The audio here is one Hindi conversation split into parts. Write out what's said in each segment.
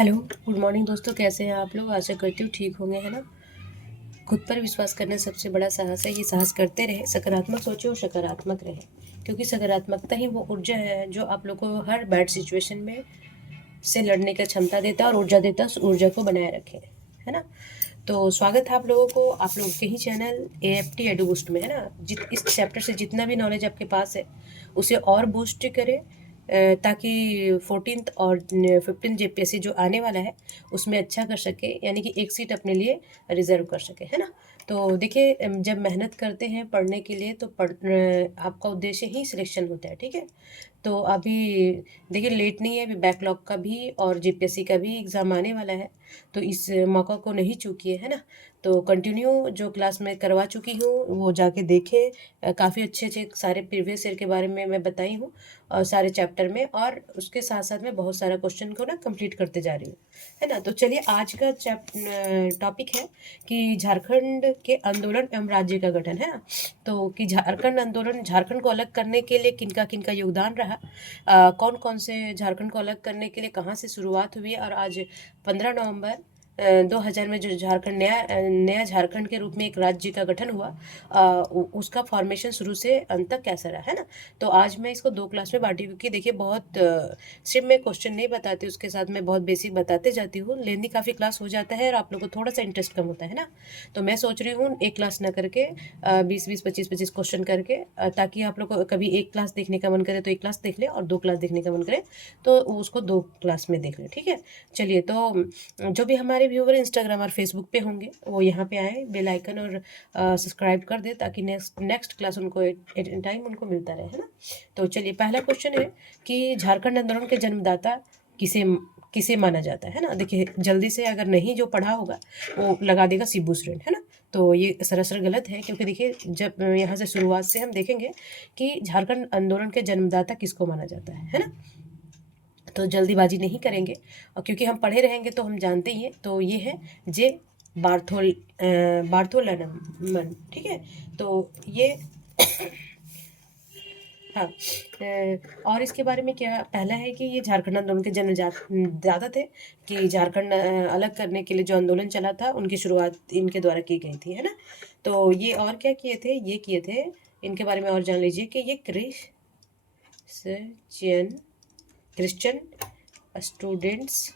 हेलो, गुड मॉर्निंग दोस्तों। कैसे हैं आप लोग? आशा करती हूँ ठीक होंगे, है ना। खुद पर विश्वास करना सबसे बड़ा साहस है। ये साहस करते रहे, सकारात्मक सोचे और सकारात्मक रहे, क्योंकि सकारात्मकता ही वो ऊर्जा है जो आप लोग को हर बैड सिचुएशन में से लड़ने का क्षमता देता है और ऊर्जा देता है। उस ऊर्जा को बनाए रखे, है ना। तो स्वागत है आप लोगों को आप लोगों के ही चैनल AFT एडू बूस्ट में, है ना। इस चैप्टर से जितना भी नॉलेज आपके पास है उसे और बूस्ट करें, ताकि 14th और 15th JPSC जो आने वाला है उसमें अच्छा कर सके, यानी कि एक सीट अपने लिए रिजर्व कर सके, है ना। तो देखिए, जब मेहनत करते हैं पढ़ने के लिए तो आपका उद्देश्य ही सिलेक्शन होता है, ठीक है। तो अभी देखिए, लेट नहीं है, अभी बैकलॉग का भी और JPSC का भी एग्ज़ाम आने वाला है। तो इस मौका को नहीं चूकिए, है ना। तो कंटिन्यू जो क्लास में करवा चुकी हूँ वो जाके देखें। काफ़ी अच्छे अच्छे सारे प्रीवियस ईयर के बारे में मैं बताई हूँ और सारे चैप्टर में, और उसके साथ साथ में बहुत सारा क्वेश्चन को ना कंप्लीट करते जा रही हूँ, है ना। तो चलिए, आज का टॉपिक है कि झारखंड के आंदोलन एवं राज्य का गठन, है ना। तो कि झारखंड आंदोलन, झारखंड को अलग करने के लिए किनका किनका योगदान रहा, कौन कौन से झारखंड को अलग करने के लिए कहाँ से शुरुआत हुई, और आज 15 नवंबर 2000 में जो झारखंड नया झारखंड के रूप में एक राज्य का गठन हुआ, उसका फॉर्मेशन शुरू से अंत तक कैसा रहा, है ना। तो आज मैं इसको दो क्लास में बांटी, क्योंकि देखिए बहुत सिर्फ मैं क्वेश्चन नहीं बताती, उसके साथ मैं बहुत बेसिक बताते जाती हूँ। लेंदी काफ़ी क्लास हो जाता है और आप लोग को थोड़ा सा इंटरेस्ट कम होता है ना। तो मैं सोच रही हूँ एक क्लास ना करके 20-20, 25-25 क्वेश्चन करके, ताकि आप लोग को कभी एक क्लास देखने का मन करे तो एक क्लास देख ले, और दो क्लास देखने का मन करे तो उसको दो क्लास में देख ले, ठीक है। चलिए, तो जो भी हमारे व्यूवर इंस्टाग्राम और फेसबुक पे होंगे वो यहाँ पे आए, बेल आइकन और सब्सक्राइब कर दे, ताकि नेक्स्ट क्लास उनको एट टाइम उनको मिलता रहे, है ना। तो चलिए, पहला क्वेश्चन है कि झारखंड आंदोलन के जन्मदाता किसे किसे माना जाता है ना। देखिए, जल्दी से अगर नहीं जो पढ़ा होगा वो लगा देगा शिबू सोरेन, है ना। तो ये सरासर गलत है, क्योंकि देखिए जब यहाँ से शुरुआत से हम देखेंगे कि झारखंड आंदोलन के जन्मदाता किसको माना जाता है ना। तो जल्दीबाजी नहीं करेंगे, और क्योंकि हम पढ़े रहेंगे तो हम जानते ही हैं। तो ये है जे बार्थोलनमन, ठीक है। तो ये हाँ, और इसके बारे में क्या, पहला है कि ये झारखंड आंदोलन के ज़्यादा थे, कि झारखंड अलग करने के लिए जो आंदोलन चला था उनकी शुरुआत इनके द्वारा की गई थी, है ना। तो ये और क्या किए थे, ये किए थे, इनके बारे में और जान लीजिए कि ये क्रिश्चियन स्टूडेंट्स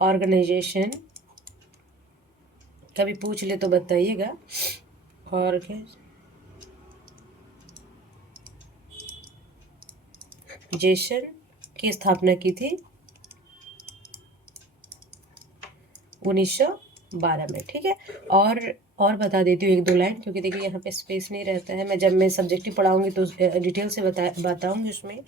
ऑर्गेनाइजेशन, कभी पूछ ले तो बताइएगा। और क्या, जेसन की स्थापना की थी 1912 में, ठीक है। और बता देती हूँ एक दो लाइन, क्योंकि देखिए यहाँ पे स्पेस नहीं रहता है। मैं जब मैं सब्जेक्टिव पढ़ाऊंगी तो डिटेल से बताऊंगी उसमें।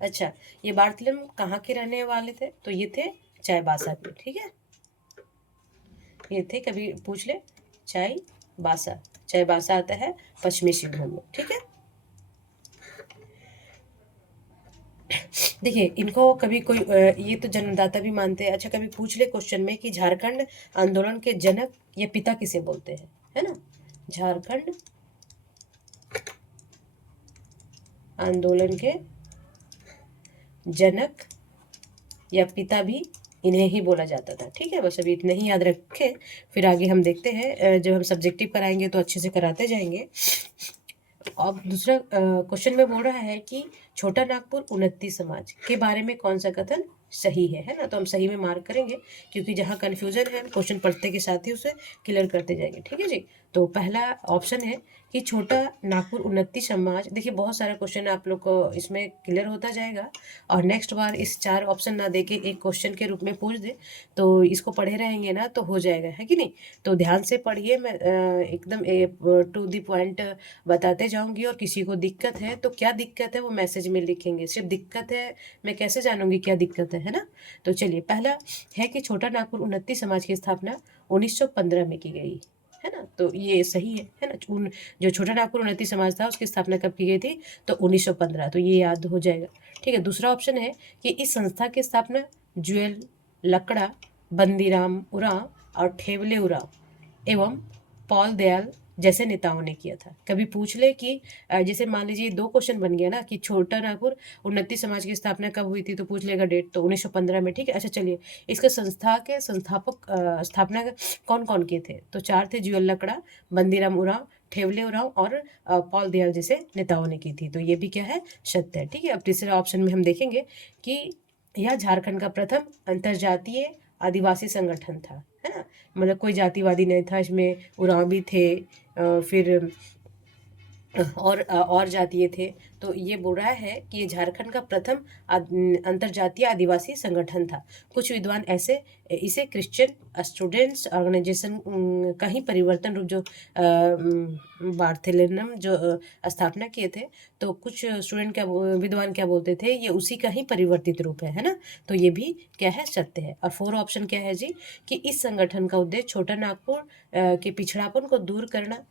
अच्छा, ये बार्थलम कहाँ के रहने वाले थे, तो ये थे चाईबासा के, ठीक है। ये थे, कभी पूछ ले, चाईबासा आता है पश्चिमी सिंहभूम में, ठीक है। देखिए, इनको कभी कोई ये तो जन्मदाता भी मानते हैं। अच्छा, कभी पूछ ले क्वेश्चन में कि झारखंड आंदोलन के जनक या पिता किसे बोलते हैं, है ना। झारखंड आंदोलन के जनक या पिता भी इन्हें ही बोला जाता था, ठीक है। बस अभी इतना ही याद रखें, फिर आगे हम देखते हैं। जब हम सब्जेक्टिव कराएंगे तो अच्छे से कराते जाएंगे। अब दूसरा क्वेश्चन में बोल रहा है कि छोटा नागपुर उन्नति समाज के बारे में कौन सा कथन सही है ना। तो हम सही में मार्क करेंगे, क्योंकि जहाँ कन्फ्यूजन है क्वेश्चन पढ़ते के साथ ही उसे क्लियर करते जाएंगे, ठीक है जी। तो पहला ऑप्शन है कि छोटा नागपुर उन्नति समाज। देखिए, बहुत सारा क्वेश्चन आप लोग को इसमें क्लियर होता जाएगा, और नेक्स्ट बार इस चार ऑप्शन ना दे के एक क्वेश्चन के रूप में पूछ दे तो इसको पढ़े रहेंगे ना तो हो जाएगा, है कि नहीं। तो ध्यान से पढ़िए, मैं एकदम टू द पॉइंट बताते जाऊंगी, और किसी को दिक्कत है तो क्या दिक्कत है वो मैसेज में लिखेंगे। सिर्फ दिक्कत है, मैं कैसे जानूंगी क्या दिक्कत है ना। तो चलिए, पहला है कि छोटा नागपुर उन्नति समाज की स्थापना 1915 में की गई, है ना। तो ये सही है ना। जो छोटा नागपुर उन्नति समाज था उसकी स्थापना कब की गई थी, तो 1915, तो ये याद हो जाएगा, ठीक है। दूसरा ऑप्शन है कि इस संस्था की स्थापना जुएल लकड़ा, बंदीराम उरांव और ठेवले उरांव एवं पॉल दयाल जैसे नेताओं ने किया था। कभी पूछ ले कि जैसे मान लीजिए 2 क्वेश्चन बन गया ना कि छोटा नागपुर उन्नति समाज की स्थापना कब हुई थी, तो पूछ लेगा डेट, तो 1915 में, ठीक है। अच्छा चलिए, इसके संस्था के संस्थापक स्थापना कौन-कौन किए थे? तो 4 थे, ज्युअल लकड़ा, बंदीराम उरांव, ठेवले उरांव और पॉल दयाल जैसे नेताओं ने की थी। तो ये भी क्या है? सत्य है, ठीक है। अब तीसरे ऑप्शन में हम देखेंगे कि यह झारखंड का प्रथम अंतर्जातीय आदिवासी संगठन था, है ना। मतलब कोई जातिवादी नहीं था इसमें, उरांव भी थे, फिर और जातीय थे। तो ये बोल रहा है कि ये झारखंड का प्रथम अंतर्जातीय आदिवासी संगठन था। कुछ विद्वान ऐसे इसे क्रिश्चियन स्टूडेंट्स ऑर्गेनाइजेशन का ही परिवर्तन रूप, जो बार्थेलेनम जो स्थापना किए थे, तो कुछ स्टूडेंट क्या विद्वान क्या बोलते थे, ये उसी का ही परिवर्तित रूप है ना। तो ये भी क्या है? सत्य है। और 4 ऑप्शन क्या है जी? कि इस संगठन का उद्देश्य छोटा नागपुर के पिछड़ापन को दूर करना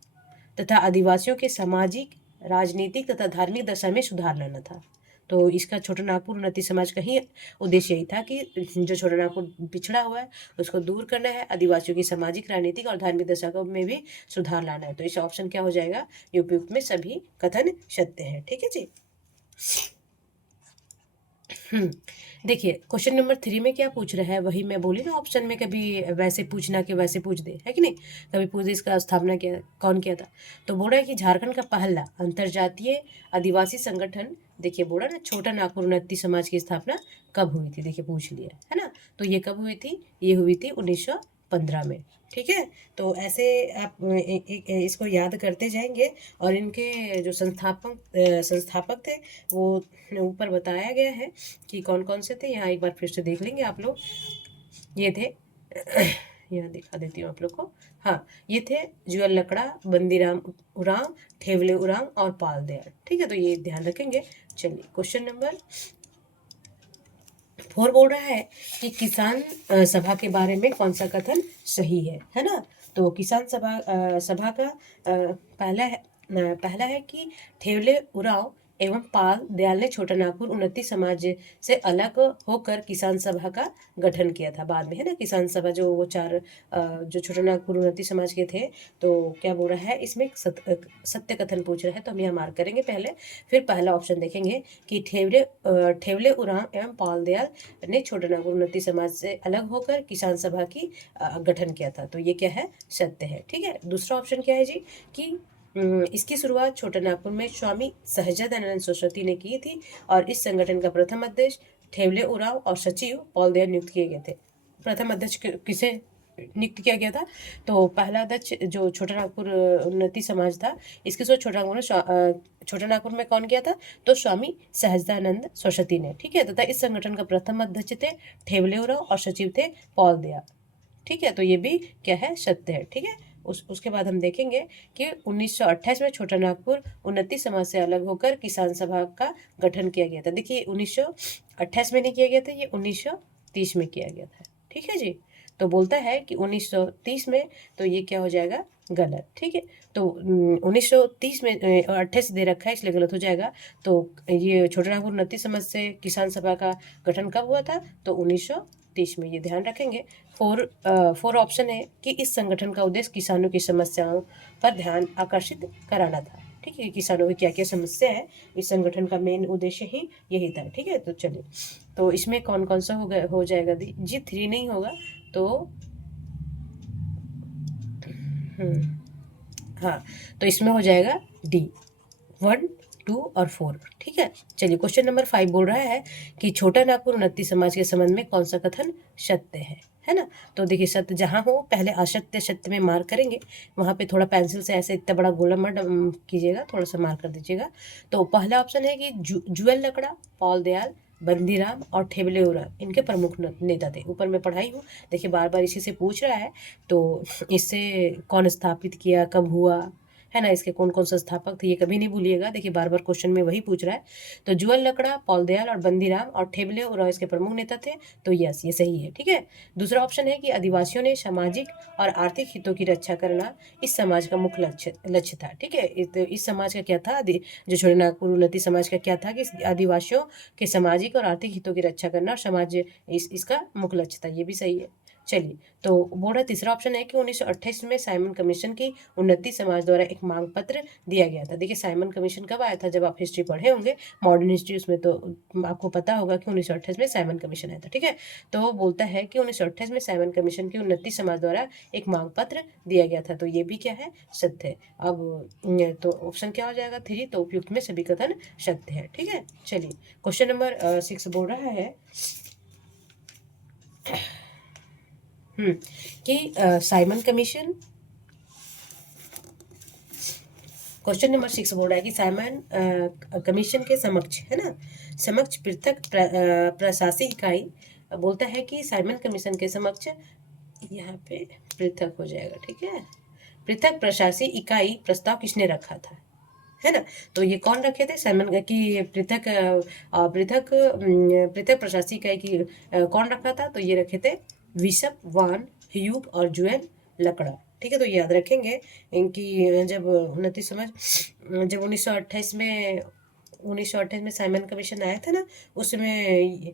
तथा आदिवासियों के सामाजिक, राजनीतिक तथा धार्मिक दशा में सुधार लाना था। तो इसका छोटा नागपुर उन्नति समाज का ही उद्देश्य यही था कि जो छोटा नागपुर पिछड़ा हुआ है उसको दूर करना है, आदिवासियों की सामाजिक, राजनीतिक और धार्मिक दशा में भी सुधार लाना है। तो इस ऑप्शन क्या हो जाएगा? उपयुक्त में सभी कथन सत्य है, ठीक है जी। देखिए, क्वेश्चन नंबर 3 में क्या पूछ रहा है, वही मैं बोली ना ऑप्शन में, कभी वैसे पूछना कि वैसे पूछ दे, है कि नहीं। कभी पूछ दे इसका स्थापना क्या कौन किया था। तो बोल रहा है कि झारखंड का पहला अंतर्जातीय आदिवासी संगठन, देखिए बोला ना, छोटा नागपुर उन्नति समाज की स्थापना कब हुई थी, देखिए पूछ लिया है ना। तो ये कब हुई थी? ये हुई थी 1915 में, ठीक है। तो ऐसे आप इसको याद करते जाएंगे, और इनके जो संस्थापक थे वो ऊपर बताया गया है कि कौन कौन से थे। यहाँ एक बार फिर से देख लेंगे आप लोग। ये थे यहाँ दिखा देती हूँ आप लोग को। हाँ, ये थे ज्युअल लकड़ा, बंदीराम उरांव, ठेवले उरांव और पाल दयाल, ठीक है। तो ये ध्यान रखेंगे। चलिए, क्वेश्चन नंबर 4 बोल रहा है कि किसान सभा के बारे में कौन सा कथन सही है ना। तो किसान सभा का पहला है कि ठेवले उरांव एवं पाल दयाल ने छोटा नागपुर उन्नति समाज से अलग होकर किसान सभा का गठन किया था बाद में, है ना। किसान सभा जो वो 4 जो छोटा नागपुर उन्नति समाज के थे, तो क्या बोल रहा है इसमें? सत्य कथन पूछ रहा है, तो हम यहाँ मार्क करेंगे पहले। फिर पहला ऑप्शन देखेंगे कि ठेवले उरांव एवं पाल दयाल ने छोटा नागपुर उन्नति समाज से अलग होकर किसान सभा की गठन किया था। तो ये क्या है? सत्य है, ठीक है। दूसरा ऑप्शन क्या है जी? कि इसकी शुरुआत छोटा नागपुर में स्वामी सहजानंद सरस्वती ने की थी, और इस संगठन का प्रथम अध्यक्ष ठेवले उरांव और सचिव पॉल दयाल नियुक्त किए गए थे। प्रथम अध्यक्ष किसे नियुक्त किया गया था? तो पहला अध्यक्ष जो छोटा नागपुर उन्नति समाज था, इसके साथ छोटा नागपुर में कौन किया था? तो स्वामी सहजानंद सरस्वती ने, ठीक है। तथा इस संगठन का प्रथम अध्यक्ष थे ठेवले उरांव और सचिव थे पॉल दयाल, ठीक है। तो ये भी क्या है? सत्य है, ठीक है। उसके बाद हम देखेंगे कि 1928 में छोटा नागपुर उन्नति समाज से अलग होकर किसान सभा का गठन किया गया था। देखिए 1928 में नहीं किया गया था, ये 1930 में किया गया था, ठीक है जी। तो बोलता है कि 1930 में, तो ये क्या हो जाएगा? गलत, ठीक है। तो 1930 में 28 दे रखा है इसलिए गलत हो जाएगा। तो ये छोटा नागपुर उन्नति समाज से किसान सभा का गठन कब हुआ था? तो 1930 में, ये ध्यान रखेंगे। 4 ऑप्शन है कि इस संगठन का उद्देश्य किसानों की समस्याओं पर ध्यान आकर्षित कराना था, ठीक है। किसानों की क्या क्या समस्या है, इस संगठन का मेन उद्देश्य ही यही था, ठीक है। तो चलिए, तो इसमें कौन कौन सा हो जाएगा जी? 3 नहीं होगा, तो हाँ, तो इसमें हो जाएगा डी, 1, 2 और 4, ठीक है। चलिए, क्वेश्चन नंबर 5 बोल रहा है कि छोटा नागपुर उन्नति समाज के संबंध में कौन सा कथन सत्य है ना। तो देखिए, सत्य जहाँ हो पहले असत्य सत्य में मार्क करेंगे, वहाँ पे थोड़ा पेंसिल से ऐसे इतना बड़ा गोला मत कीजिएगा, थोड़ा सा मार्क कर दीजिएगा। तो पहला ऑप्शन है कि ज्युअल लकड़ा, पॉल दयाल, बंदीराम और ठेवले उरांव इनके प्रमुख नेता थे। ऊपर मैं पढ़ाई हूँ, देखिए बार बार इसी से पूछ रहा है। तो इससे कौन स्थापित किया, कब हुआ, है ना, इसके कौन कौन संस्थापक थे, ये कभी नहीं भूलिएगा। देखिए बार बार क्वेश्चन में वही पूछ रहा है। तो ज्युअल लकड़ा, पॉल दयाल और बंदीराम और ठेवले उरांव इसके प्रमुख नेता थे। तो यस, ये सही है, ठीक है। दूसरा ऑप्शन है कि आदिवासियों ने सामाजिक और आर्थिक हितों की रक्षा करना इस समाज का मुख्य लक्ष्य था, ठीक है। इस समाज का क्या था, जो छोटा नागपुर उन्नति समाज का क्या था कि आदिवासियों के सामाजिक और आर्थिक हितों की रक्षा करना, और समाज इसका मुख्य लक्ष्य था। ये भी सही है। चलिए, तो बोल रहा तीसरा ऑप्शन है कि 1928 में साइमन कमीशन की उन्नति समाज द्वारा एक मांग पत्र दिया गया था। देखिए साइमन कमीशन कब आया था, जब आप हिस्ट्री पढ़े होंगे मॉडर्न हिस्ट्री, उसमें तो आपको पता होगा कि 1928 में साइमन कमीशन आया था। ठीक है, तो वो बोलता है कि 1928 में साइमन कमीशन की उन्नति समाज द्वारा एक मांग पत्र दिया गया था, तो ये भी क्या है, सत्य है। अब तो ऑप्शन क्या हो जाएगा, 3, तो उपयुक्त में सभी कथन सत्य है। ठीक है, चलिए क्वेश्चन नंबर 6 बोल रहा है कि साइमन कमीशन, क्वेश्चन नंबर 6 बोल रहा है कि साइमन कमीशन के समक्ष, है ना, समक्ष पृथक प्रशासकीय इकाई, बोलता है कि साइमन कमीशन के समक्ष, यहाँ पे पृथक हो जाएगा, ठीक है, पृथक प्रशासकीय इकाई प्रस्ताव किसने रखा था, है ना, तो ये कौन रखे थे, साइमन की पृथक पृथक पृथक प्रशासकीय इकाई की कौन रखा था, तो ये रखे थे विशप वान ह्यूग और जुएल लकड़ा। ठीक है, तो याद रखेंगे इनकी, जब 1928 में 1928 में साइमन कमीशन आया था ना, उसमें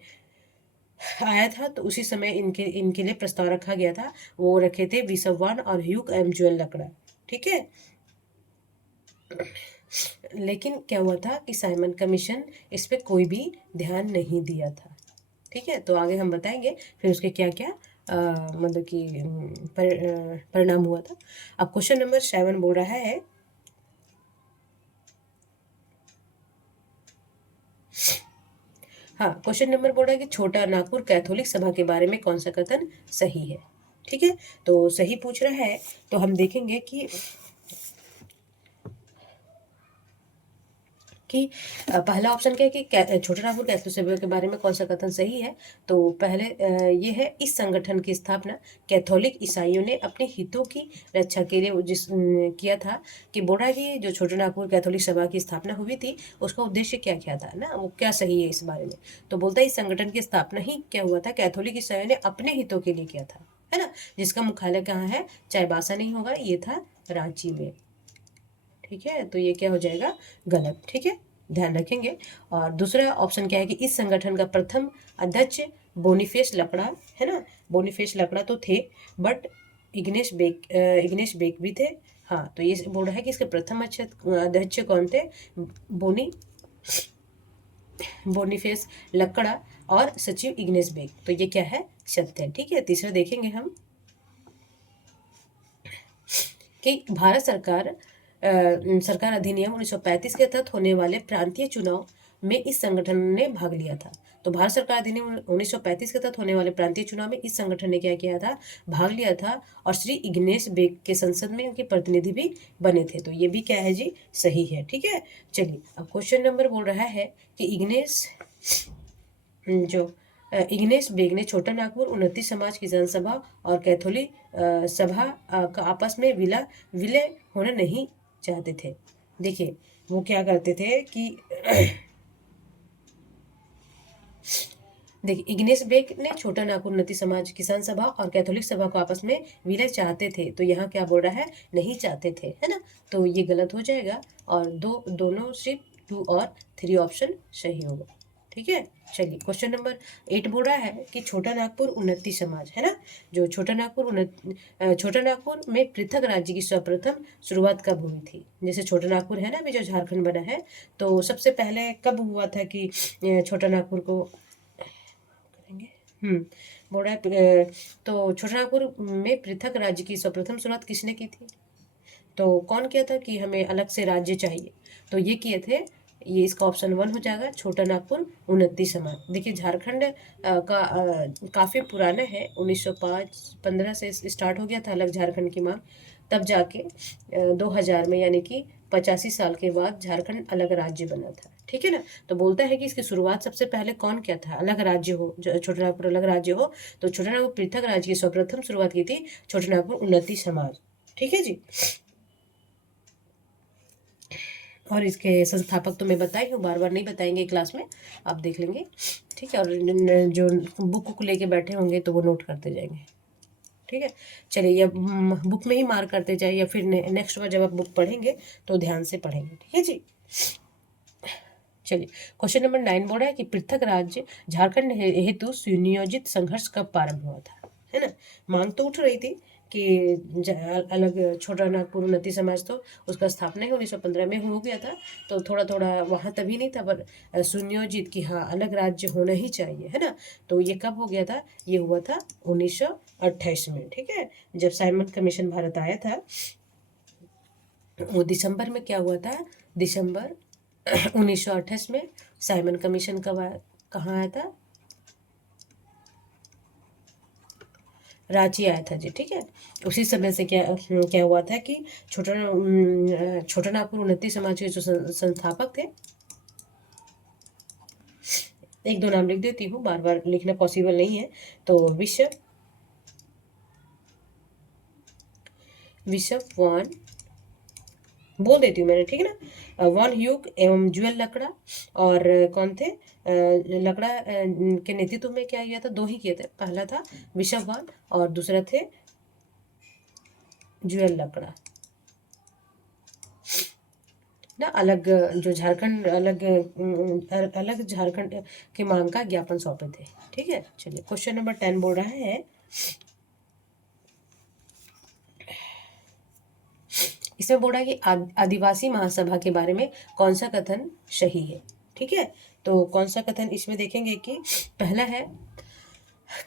आया था, तो उसी समय इनके इनके लिए प्रस्ताव रखा गया था, वो रखे थे विशप वान और ह्यूग एम जुएल लकड़ा। ठीक है, लेकिन क्या हुआ था कि साइमन कमीशन इस पे कोई भी ध्यान नहीं दिया था। ठीक है, तो आगे हम बताएंगे फिर उसके क्या क्या मतलब कि परिणाम हुआ था। अब क्वेश्चन नंबर 7 बोल रहा है हाँ, क्वेश्चन नंबर बोल रहा है कि छोटा नागपुर कैथोलिक सभा के बारे में कौन सा कथन सही है। ठीक है, तो सही पूछ रहा है, तो हम देखेंगे कि पहला ऑप्शन क्या है कि छोटा नागपुर कैथोलिक सभा के बारे में कौन सा कथन सही है। तो पहले ये है, इस संगठन की स्थापना कैथोलिक ईसाइयों ने अपने हितों की रक्षा के लिए किया था। कि बोल रहा है कि जो छोटा नागपुर कैथोलिक सभा की स्थापना हुई थी, उसका उद्देश्य क्या क्या था ना, वो क्या सही है इस बारे में। तो बोलता है इस संगठन की स्थापना ही क्या हुआ था, कैथोलिक ईसाइयों ने अपने हितों के लिए किया था, है ना, जिसका मुख्यालय कहाँ है, चाईबासा नहीं होगा, ये था रांची में। ठीक है, तो ये क्या हो जाएगा, गलत। ठीक है, ध्यान रखेंगे। और दूसरा ऑप्शन क्या है कि इस संगठन का प्रथम अध्यक्ष बोनीफेस लकड़ा, है ना, बोनीफेस लकड़ा तो थे, बट इग्नेश बेक भी थे। हाँ, तो ये बोल रहा है कि इसके प्रथम अध्यक्ष कौन थे, बोनी बोनीफेस लकड़ा और सचिव इग्नेश बेक, तो ये क्या है, सत्य है। ठीक है, तीसरा देखेंगे हम कि भारत सरकार अधिनियम 1935 के तहत होने वाले प्रांतीय चुनाव में इस संगठन ने भाग लिया था। तो भारत सरकार अधिनियम 1935 के तहत होने वाले प्रांतीय चुनाव में इस संगठन ने क्या किया था, भाग लिया था, और श्री इग्नेश बेक के संसद में उनके प्रतिनिधि भी बने थे, तो ये भी क्या है जी, सही है। ठीक है, चलिए अब क्वेश्चन नंबर बोल रहा है कि इग्नेश बेग ने छोटा नागपुर उन्नति समाज किसान सभा और कैथोलिक सभा का आपस में विलय होना नहीं चाहते थे। देखिए वो क्या करते थे कि देखिए इग्नेश बेग ने छोटा नागपुर उन्नति समाज किसान सभा और कैथोलिक सभा को आपस में विलय चाहते थे, तो यहाँ क्या बोल रहा है, नहीं चाहते थे, है ना, तो ये गलत हो जाएगा, और दोनों सिर्फ 2 और 3 ऑप्शन सही होगा। ठीक है, चलिए क्वेश्चन नंबर 8 बोल रहा है कि छोटा नागपुर उन्नति समाज, है ना, जो छोटा नागपुर में पृथक राज्य की सर्वप्रथम शुरुआत कब हुई थी। जैसे छोटा नागपुर है ना अभी जो झारखंड बना है, तो सबसे पहले कब हुआ था कि छोटा नागपुर को करेंगे, बोल रहा है तो छोटा नागपुर में पृथक राज्य की सर्वप्रथम शुरुआत किसने की थी, तो कौन किया था कि हमें अलग से राज्य चाहिए, तो ये किए थे, ये इसका ऑप्शन 1 हो जाएगा, छोटा नागपुर उन्नति समाज। देखिए झारखंड का काफ़ी पुराना है, 1905-15 से स्टार्ट हो गया था अलग झारखंड की मांग, तब जाके 2000 में यानी कि 85 साल के बाद झारखंड अलग राज्य बना था। ठीक है ना, तो बोलता है कि इसकी शुरुआत सबसे पहले कौन किया था, अलग राज्य हो, छोटा नागपुर अलग राज्य हो, तो छोटा नागपुर पृथक राज्य की सर्वप्रथम शुरुआत की थी छोटा नागपुर उन्नति समाज। ठीक है जी, और इसके संस्थापक तो मैं बताई हूँ, बार बार नहीं बताएंगे क्लास में, आप देख लेंगे। ठीक है, और जो बुक को लेके बैठे होंगे तो वो नोट करते जाएंगे। ठीक है, चलिए या बुक में ही मार्क करते जाए, या फिर नेक्स्ट बार जब आप बुक पढ़ेंगे तो ध्यान से पढ़ेंगे। ठीक है जी, चलिए क्वेश्चन नंबर 9 बोल रहा है कि पृथक राज्य झारखंड हेतु सुनियोजित संघर्ष कब प्रारंभ हुआ था। है ना। मांग तो उठ रही थी कि अलग छोटा नागपुर उन्नति समाज, तो उसका स्थापना ही 1915 में हो गया था। तो थोड़ा थोड़ा वहाँ तभी नहीं था, पर सुनियोजित कि हाँ अलग राज्य होना ही चाहिए, है ना। तो ये कब हो गया था, ये हुआ था 1928 में, ठीक है। जब साइमन कमीशन भारत आया था, वो दिसंबर में क्या हुआ था, दिसंबर 1928 में साइमन कमीशन कब आया, कहाँ आया था, रांची आया था जी, ठीक है। उसी समय से क्या क्या हुआ था कि छोटा नागपुर उन्नति समाज के जो संस्थापक थे, एक दो नाम लिख देती हूँ, बार बार लिखना पॉसिबल नहीं है। तो विश्व वान बोल देती हूँ मैंने, ठीक है ना। वान ह्यूग एवं ज्वेल लकड़ा, और कौन थे, लकड़ा के नेतृत्व में क्या किया था, दो ही किए थे, पहला था विशव वान और दूसरा थे ज्वेल लकड़ा ना। अलग जो झारखंड अलग झारखंड की मांग का ज्ञापन सौंपे थे, ठीक है। चलिए क्वेश्चन नंबर 10 बोल रहा है, इसमें बोल रहा है कि आदिवासी महासभा के बारे में कौन सा कथन सही है, ठीक है। तो कौन सा कथन इसमें देखेंगे कि पहला है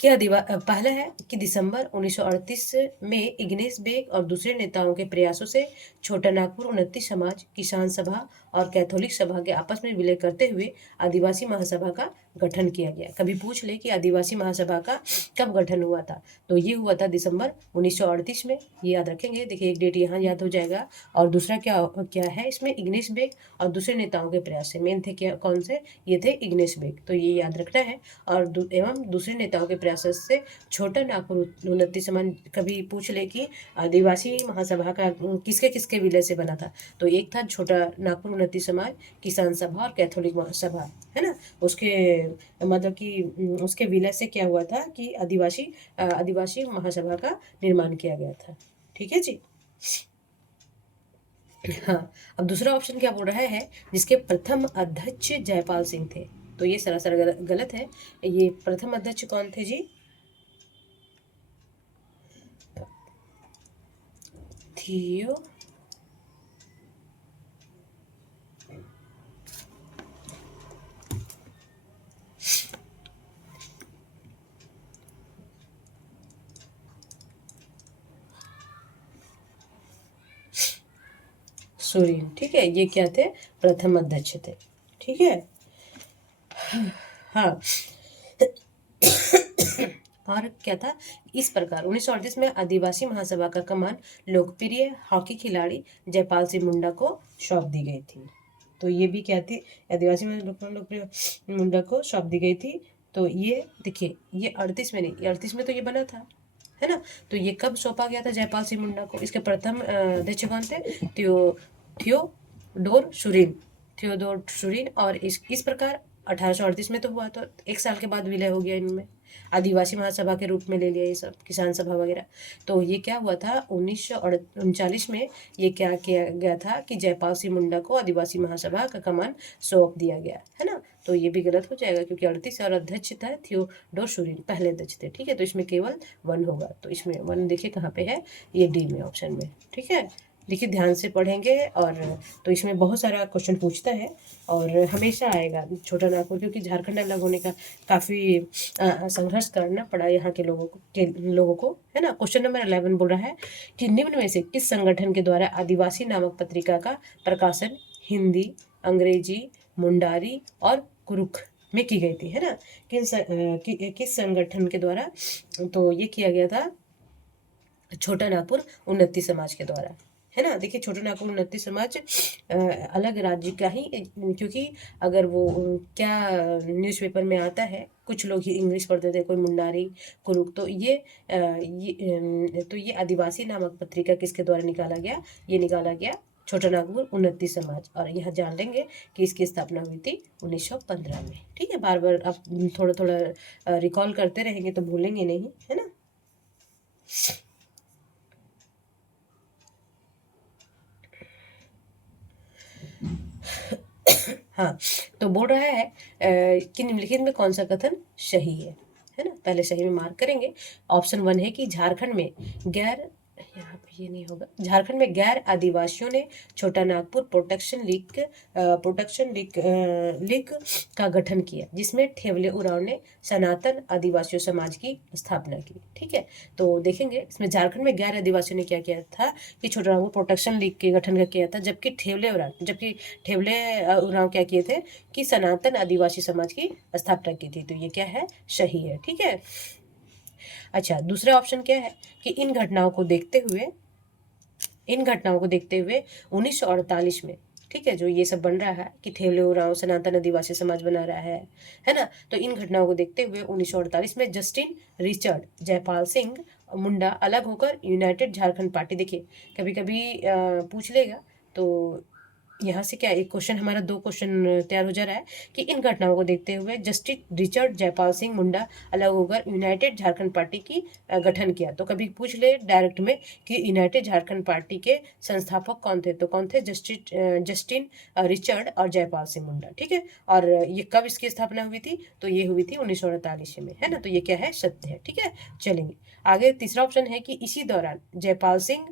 पहला है कि दिसंबर 1938 में इग्नेस बेग और दूसरे नेताओं के प्रयासों से छोटा नागपुर उन्नति समाज, किसान सभा और कैथोलिक सभा के आपस में विलय करते हुए आदिवासी महासभा का गठन किया गया। कभी पूछ ले कि आदिवासी महासभा का कब गठन हुआ था, तो ये हुआ था दिसंबर 1938 में, ये याद रखेंगे। देखिए एक डेट यहाँ याद हो जाएगा। और दूसरा क्या क्या है इसमें, इग्नेस बेग और दूसरे नेताओं के प्रयास से, मेन थे क्या, कौन से, ये थे इग्नेस बेग, तो ये याद रखना है। और एवं दूसरे नेताओं के प्रयास से छोटा नागपुर उन्नति समाज, कभी पूछ ले कि आदिवासी महासभा का किसके किसके विलय से बना था, तो एक था छोटा नागपुर उन्नति समाज, किसान सभा और कैथोलिक सभा, है ना। उसके मतलब कि उसके विलय से क्या हुआ था कि आदिवासी महासभा का निर्माण किया गया था, ठीक है जी। हाँ, अब दूसरा ऑप्शन क्या बोल रहा है, जिसके प्रथम अध्यक्ष जयपाल सिंह थे, तो ये सरासर गलत है। ये प्रथम अध्यक्ष कौन थे जी, थियो सोरेन, ठीक है। ये क्या थे, प्रथम अध्यक्ष थे, ठीक है। हाँ और क्या था, इस प्रकार 1938 में आदिवासी महासभा का कमान लोकप्रिय हॉकी खिलाड़ी जयपाल सिंह मुंडा को सौंप दी गई थी। तो ये भी क्या थी, आदिवासी लोकप्रिय मुंडा को सौंप दी गई थी। तो ये देखिए, ये 38 में नहीं, 38 में तो ये बना था, है ना। तो ये कब सौंपा गया था जयपाल सिंह मुंडा को, इसके प्रथम अध्यक्ष कौन थे, थियोडोर शुरीन, थियोडोर शुरीन। और इस प्रकार 1838 में तो हुआ, तो एक साल के बाद विलय हो गया इनमें, आदिवासी महासभा के रूप में ले लिया ये सब, किसान सभा वगैरह। तो ये क्या हुआ था 1939 में, ये क्या किया गया था कि जयपाल सिंह मुंडा को आदिवासी महासभा का कमान सौंप दिया गया, है ना। तो ये भी गलत हो जाएगा, क्योंकि 38 और अध्यक्ष था थियोडोर शुरीन, पहले अध्यक्ष थे, ठीक है। तो इसमें केवल 1 होगा, तो इसमें 1 देखिए कहाँ पे है, ये डी में, ऑप्शन में, ठीक है। देखिए ध्यान से पढ़ेंगे, और तो इसमें बहुत सारा क्वेश्चन पूछता है, और हमेशा आएगा छोटा नागपुर, क्योंकि झारखंड अलग होने का काफ़ी संघर्ष करना पड़ा यहाँ के लोगों को, है ना। क्वेश्चन नंबर 11 बोल रहा है कि निम्न में से किस संगठन के द्वारा आदिवासी नामक पत्रिका का प्रकाशन हिंदी, अंग्रेजी, मुंडारी और कुरुख में की गई थी, है ना। किस संगठन के द्वारा, तो ये किया गया था छोटा नागपुर उन्नति समाज के द्वारा, है ना। देखिए छोटा नागपुर उन्नति समाज अलग राज्य का ही, क्योंकि अगर वो क्या न्यूज़पेपर में आता है, कुछ लोग ही इंग्लिश पढ़ते थे, कोई मुंडारी, कुरुक, तो ये आदिवासी नामक पत्रिका किसके द्वारा निकाला गया, ये निकाला गया छोटा नागपुर उन्नति समाज। और यहाँ जान लेंगे कि इसकी स्थापना हुई थी 1915 में, ठीक है। बार बार आप थोड़ा थोड़ा रिकॉल करते रहेंगे तो भूलेंगे नहीं, है ना। हाँ, तो बोल रहा है कि निम्नलिखित में कौन सा कथन सही है है ना, पहले सही में मार्क करेंगे। ऑप्शन 1 है कि झारखंड में गैर, यहाँ पे ये नहीं होगा, झारखंड में गैर आदिवासियों ने छोटा नागपुर प्रोटेक्शन लीग का गठन किया, जिसमें ठेवले उरांव ने सनातन आदिवासियों समाज की स्थापना की। ठीक है, तो देखेंगे इसमें झारखंड में गैर आदिवासियों ने क्या किया था कि छोटा नागपुर प्रोटेक्शन लीग के गठन का किया था, जबकि ठेवले उरांव क्या किए थे कि सनातन आदिवासी समाज की स्थापना की थी। तो ये क्या है, सही है। ठीक है, अच्छा दूसरा ऑप्शन क्या है कि इन घटनाओं को देखते हुए 1948 में, ठीक है, जो ये सब बन रहा है कि ठेवले उरांव सनातन आदिवासी समाज बना रहा है ना, तो इन घटनाओं को देखते हुए 1948 में जस्टिन रिचर्ड जयपाल सिंह मुंडा अलग होकर यूनाइटेड झारखंड पार्टी, देखिए कभी कभी पूछ लेगा, तो यहाँ से क्या एक क्वेश्चन, हमारा 2 क्वेश्चन तैयार हो जा रहा है कि इन घटनाओं को देखते हुए जस्टिस रिचर्ड जयपाल सिंह मुंडा अलग होकर यूनाइटेड झारखंड पार्टी की गठन किया। तो कभी पूछ ले डायरेक्ट में कि यूनाइटेड झारखंड पार्टी के संस्थापक कौन थे, तो कौन थे, जस्टिन रिचर्ड और जयपाल सिंह मुंडा। ठीक है, और ये कब इसकी स्थापना हुई थी, तो ये हुई थी 1948 में, है ना, तो ये क्या है, सत्य है। ठीक है, चलेंगे आगे। तीसरा ऑप्शन है कि इसी दौरान जयपाल सिंह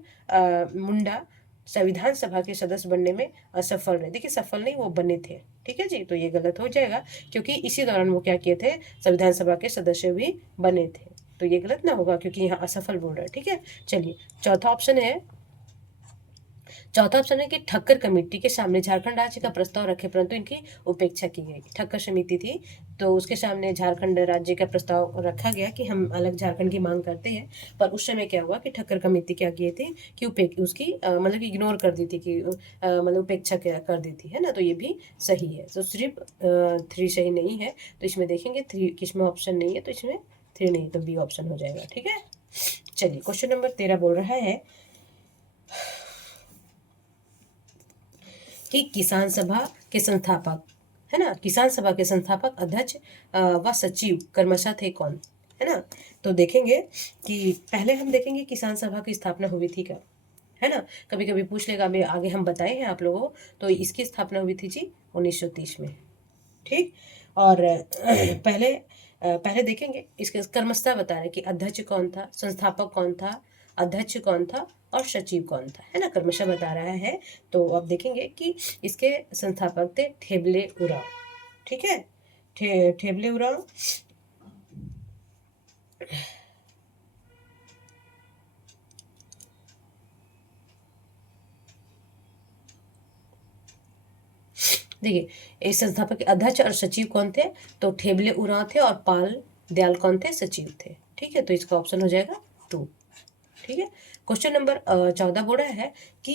मुंडा संविधान सभा के सदस्य बनने में असफल रहे। देखिए सफल नहीं, वो बने थे। ठीक है जी, तो ये गलत हो जाएगा, क्योंकि इसी दौरान वो क्या किए थे, संविधान सभा के सदस्य भी बने थे, तो ये गलत ना होगा क्योंकि यहाँ असफल बोल रहा है। ठीक है, चलिए चौथा ऑप्शन है कि ठक्कर कमेटी के सामने झारखंड राज्य का प्रस्ताव रखे, परंतु इनकी उपेक्षा की गई। ठक्कर समिति थी, तो उसके सामने झारखंड राज्य का प्रस्ताव रखा गया कि हम अलग झारखंड की मांग करते हैं, पर उस समय क्या हुआ कि ठक्कर कमेटी क्या किए थे कि उसकी मतलब इग्नोर कर दी थी, कि मतलब उपेक्षा कर दी थी, है ना, तो ये भी सही है। तो सिर्फ 3 सही नहीं है, तो इसमें देखेंगे 3 किसमें ऑप्शन नहीं है, तो इसमें 3 नहीं, तो बी ऑप्शन हो जाएगा। ठीक है, चलिए क्वेश्चन नंबर 13 बोल रहा है कि किसान सभा के संस्थापक, है ना, किसान सभा के संस्थापक, अध्यक्ष व सचिव क्रमशः थे कौन, है ना। तो देखेंगे कि पहले हम देखेंगे किसान सभा की स्थापना हुई थी क्या, है ना, कभी कभी पूछ लेगा, अभी आगे हम बताए हैं आप लोगों को। तो इसकी स्थापना हुई थी जी 1930 में। ठीक, और पहले देखेंगे इसके क्रमशः बता रहे कि अध्यक्ष कौन था, संस्थापक कौन था, अध्यक्ष कौन था और सचिव कौन था, है ना, क्रमशः बता रहा है। तो अब देखेंगे कि इसके संस्थापक थे ठेबले उरांव। ठीक है, ठेबले उरांव, देखिए इस संस्थापक के अध्यक्ष और सचिव कौन थे, तो ठेबले उरांव थे और पाल दयाल कौन थे, सचिव थे। ठीक है, तो इसका ऑप्शन हो जाएगा 2। ठीक है, क्वेश्चन नंबर 14 बोल रहा है कि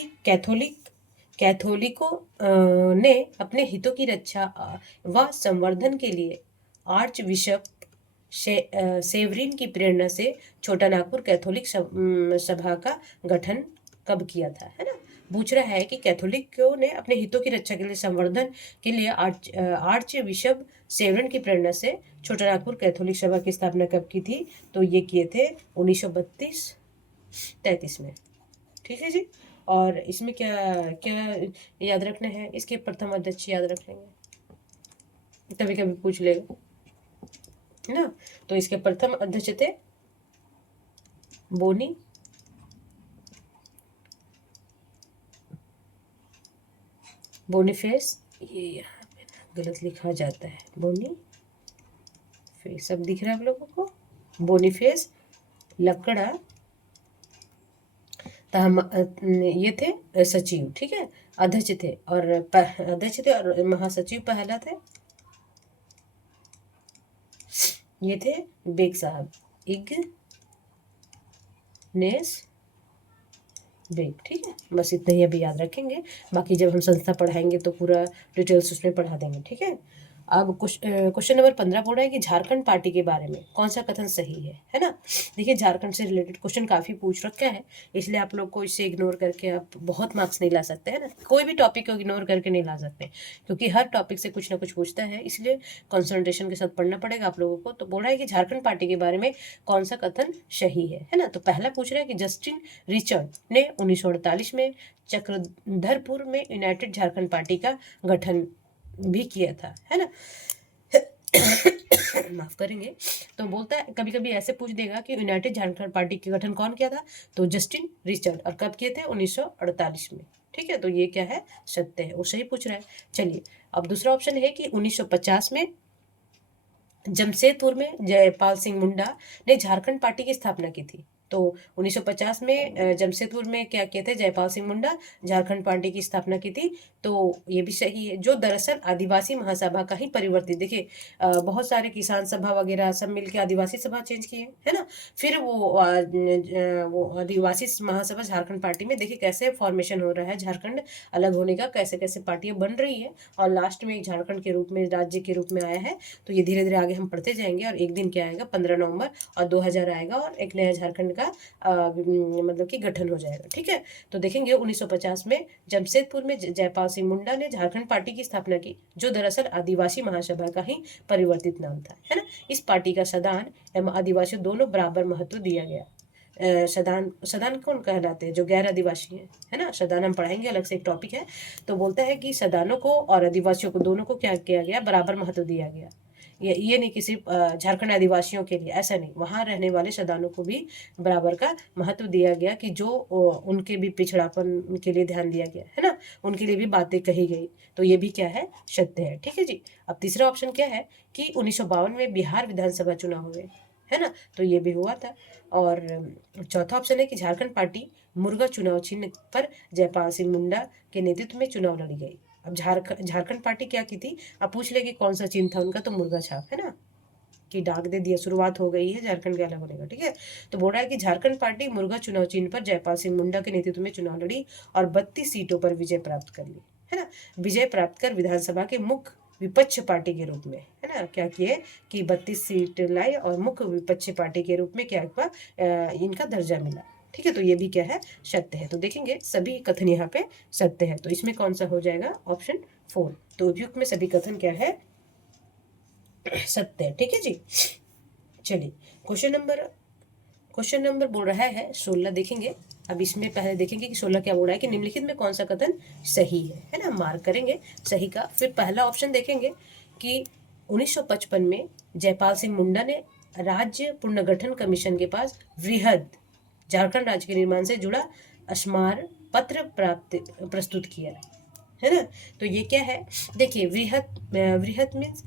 कैथोलिकों ने अपने हितों की रक्षा व संवर्धन के लिए आर्च बिशप सेवरिन की प्रेरणा से छोटा नागपुर कैथोलिक सभा का गठन कब किया था, है ना। पूछ रहा है कि कैथोलिकों ने अपने हितों की रक्षा के लिए संवर्धन के लिए आर्च बिशप सेवरन की प्रेरणा से छोटा नागपुर कैथोलिक सभा की स्थापना कब की थी, तो ये किए थे 1932-33 में। ठीक है जी, और इसमें क्या क्या याद रखना है, इसके प्रथम अध्यक्ष याद रख लेंगे, कभी कभी पूछ लेगा, है ना। तो इसके प्रथम अध्यक्ष थे बोनीफेस, ये यहाँ पे गलत लिखा जाता है, बोनीफेस, सब दिख रहा है आप लोगों को, बोनीफेस लकड़ा, ये थे सचिव। ठीक है, अध्यक्ष थे और महासचिव पहला थे, ये थे बेग साहब, इग्नेस बेग। ठीक है, बस इतना ही अभी याद रखेंगे, बाकी जब हम संस्था पढ़ाएंगे तो पूरा डिटेल्स उसमें पढ़ा देंगे। ठीक है, अब क्वेश्चन नंबर 15 बोल रहा है कि झारखंड पार्टी के बारे में कौन सा कथन सही है ना। देखिए झारखंड से रिलेटेड क्वेश्चन काफ़ी पूछ रखा है, इसलिए आप लोग को इसे इग्नोर करके आप बहुत मार्क्स नहीं ला सकते, है ना। कोई भी टॉपिक को इग्नोर करके नहीं ला सकते, क्योंकि हर टॉपिक से कुछ ना कुछ पूछता है, इसलिए कॉन्सेंट्रेशन के साथ पढ़ना पड़ेगा आप लोगों को। तो बोल रहा है कि झारखंड पार्टी के बारे में कौन सा कथन सही है ना। तो पहला पूछ रहा है कि जस्टिन रिचर्ड ने 1948 में चक्रधरपुर में यूनाइटेड झारखंड पार्टी का गठन भी किया था, है ना। माफ करेंगे। तो बोलता है, कभी कभी ऐसे पूछ देगा कि यूनाइटेड झारखंड पार्टी का गठन कौन किया था, तो जस्टिन रिचर्ड, और कब किए थे, 1948 में। ठीक है, तो ये क्या है, सत्य है, वो सही पूछ रहा है। चलिए, अब दूसरा ऑप्शन है कि 1950 में जमशेदपुर में जयपाल सिंह मुंडा ने झारखंड पार्टी की स्थापना की थी। तो 1950 में जमशेदपुर में क्या किए थे, जयपाल सिंह मुंडा, झारखंड पार्टी की स्थापना की थी। तो ये भी सही है, जो दरअसल आदिवासी महासभा का ही परिवर्तित, देखिए बहुत सारे किसान सभा वगैरह सब मिलके आदिवासी सभा चेंज किए, है ना। फिर वो आदिवासी महासभा झारखंड पार्टी में, देखिए कैसे फॉर्मेशन हो रहा है झारखंड अलग होने का, कैसे कैसे पार्टियां बन रही है, और लास्ट में एक झारखंड के रूप में, राज्य के रूप में आया है। तो ये धीरे धीरे आगे हम पढ़ते जाएंगे, और एक दिन क्या आएगा, 15 नवंबर, और 2000 आएगा, और एक नया झारखंड का मतलब कि गठन हो जाएगा। ठीक है, तो देखेंगे 1950 में जमशेदपुर में जयपाल सिंह मुंडा ने झारखंड पार्टी की स्थापना की, जो दरअसल आदिवासी महासभा का ही परिवर्तित नाम था, है ना। इस पार्टी का सदान एवं आदिवासियों दोनों बराबर महत्व दिया गया। सदान, सदान कौन कहलाते हैं, जो गैर आदिवासी हैं, है ना। सदान हम पढ़ाएंगे, अलग से एक टॉपिक है। तो बोलता है कि सदानों को और आदिवासियों को, दोनों को क्या किया गया, बराबर महत्व दिया गया। ये नहीं कि सिर्फ झारखंड आदिवासियों के लिए, ऐसा नहीं, वहाँ रहने वाले सदानों को भी बराबर का महत्व दिया गया, कि जो उनके भी पिछड़ापन के लिए ध्यान दिया गया, है ना, उनके लिए भी बातें कही गई। तो ये भी क्या है, सत्य है। ठीक है जी। अब तीसरा ऑप्शन क्या है कि 1952 में बिहार विधानसभा चुनाव हुए, है ना, तो ये भी हुआ था। और चौथा ऑप्शन है कि झारखंड पार्टी मुर्गा चुनाव चिन्ह पर जयपाल सिंह मुंडा के नेतृत्व में चुनाव लड़ी गई। अब झारखंड पार्टी क्या की थी, अब पूछ ले कि कौन सा चिन्ह था उनका, तो मुर्गा छाप, है ना, कि डाक दे दिया, शुरुआत हो गई है झारखंड के अलग होने का। ठीक है, तो बोल रहा है कि झारखंड पार्टी मुर्गा चुनाव चिन्ह पर जयपाल सिंह मुंडा के नेतृत्व में चुनाव लड़ी और 32 सीटों पर विजय प्राप्त कर ली, है ना। विजय प्राप्त कर विधानसभा के मुख्य विपक्ष पार्टी के रूप में, है ना, क्या किए कि 32 सीट लाई, और मुख्य विपक्ष पार्टी के रूप में क्या हुआ, इनका दर्जा मिला। ठीक है, तो ये भी क्या है, सत्य है। तो देखेंगे सभी कथन यहाँ पे सत्य है, तो इसमें कौन सा हो जाएगा, ऑप्शन 4। तो उपयुक्त में सभी कथन क्या है, सत्य है। ठीक है जी। चलिए, क्वेश्चन नंबर बोल रहा है 16, देखेंगे। अब इसमें पहले देखेंगे कि 16 क्या बोल रहा है, कि निम्नलिखित में कौन सा कथन सही है ना, मार्क करेंगे सही का। फिर पहला ऑप्शन देखेंगे कि 1955 में जयपाल सिंह मुंडा ने राज्य पुनर्गठन कमीशन के पास वृहद झारखंड राज्य के निर्माण से जुड़ा स्मार पत्र प्रस्तुत किया, है ना। तो ये क्या है, देखिए वृहत मीन्स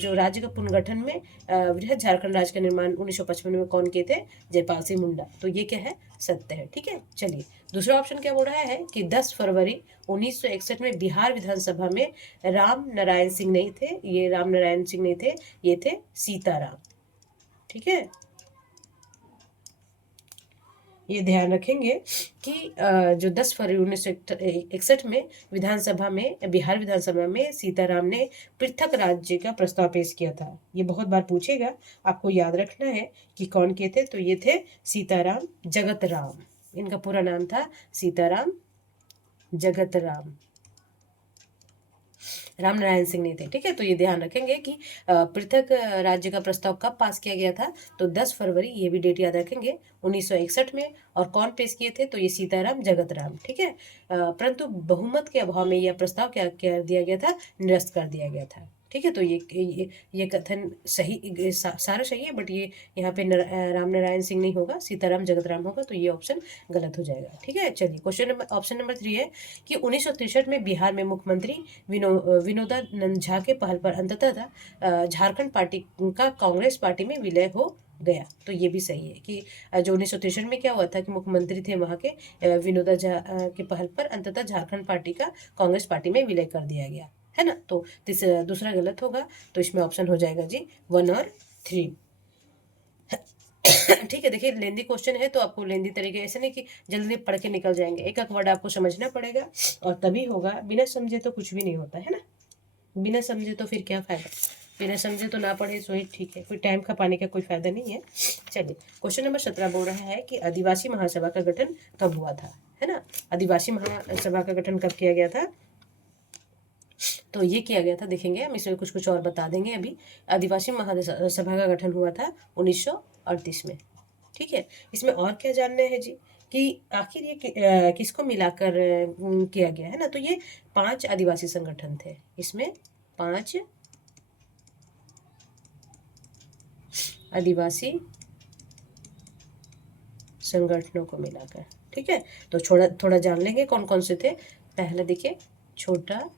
जो राज्य का पुनर्गठन में वृहद झारखंड राज्य का निर्माण 1955 में कौन किए थे, जयपाल सिंह मुंडा। तो ये क्या है, सत्य है। ठीक है, चलिए दूसरा ऑप्शन क्या बोल रहा है कि 10 फरवरी 1961 में बिहार विधानसभा में राम नारायण सिंह नहीं थे, ये राम नारायण सिंह नहीं थे, ये थे सीताराम। ठीक है, ये ध्यान रखेंगे कि जो 10 फरवरी 1961 में विधानसभा में, बिहार विधानसभा में सीताराम ने पृथक राज्य का प्रस्ताव पेश किया था। ये बहुत बार पूछेगा, आपको याद रखना है कि कौन के थे, तो ये थे सीताराम जगत राम, इनका पूरा नाम था सीताराम जगत राम, राम नारायण सिंह नहीं थे। ठीक है, तो ये ध्यान रखेंगे कि पृथक राज्य का प्रस्ताव कब पास किया गया था, तो 10 फरवरी, ये भी डेट याद रखेंगे, 1961 में। और कौन पेश किए थे, तो ये सीताराम जगत राम। ठीक है, परंतु बहुमत के अभाव में यह प्रस्ताव क्या कर दिया गया था, निरस्त कर दिया गया था। ठीक है, तो ये कथन सही, सारा सही है, बट ये यहाँ पे राम नारायण सिंह नहीं होगा, सीताराम जगत राम होगा, तो ये ऑप्शन गलत हो जाएगा। ठीक है, चलिए ऑप्शन नंबर 3 है कि 1963 में बिहार में मुख्यमंत्री विनोदानंद झा के पहल पर अंततः झारखंड पार्टी का कांग्रेस पार्टी में विलय हो गया। तो ये भी सही है कि जो 1963 में क्या हुआ था कि मुख्यमंत्री थे वहाँ के विनोदा झा के पहल पर अंततः झारखंड पार्टी का कांग्रेस पार्टी में विलय कर दिया गया, है ना। तो दूसरा गलत होगा, तो इसमें ऑप्शन हो जाएगा जी 1 और 3। ठीक है, देखिए लेंदी क्वेश्चन है, तो आपको लेंदी तरीके, ऐसे नहीं कि जल्दी पढ़ के निकल जाएंगे, एक एक वर्ड आपको समझना पड़ेगा, और तभी होगा, बिना समझे तो कुछ भी नहीं होता, है ना। बिना समझे तो फिर क्या फायदा, बिना समझे तो ना पढ़े सो ही ठीक है, कोई टाइम खपाने का कोई फायदा नहीं है। चलिए, क्वेश्चन नंबर 17 बोल रहा है कि आदिवासी महासभा का गठन कब हुआ था, है ना। आदिवासी महासभा का गठन कब किया गया था, तो ये किया गया था, देखेंगे हम इसमें कुछ कुछ और बता देंगे अभी। आदिवासी महासभा का गठन हुआ था 1938 में। ठीक है, इसमें और क्या जानना है जी, कि आखिर ये किसको मिलाकर किया गया है ना, तो ये 5 आदिवासी संगठन थे, इसमें 5 आदिवासी संगठनों को मिलाकर। ठीक है, तो थोड़ा थोड़ा जान लेंगे कौन कौन से थे। पहला देखिए, छोटा,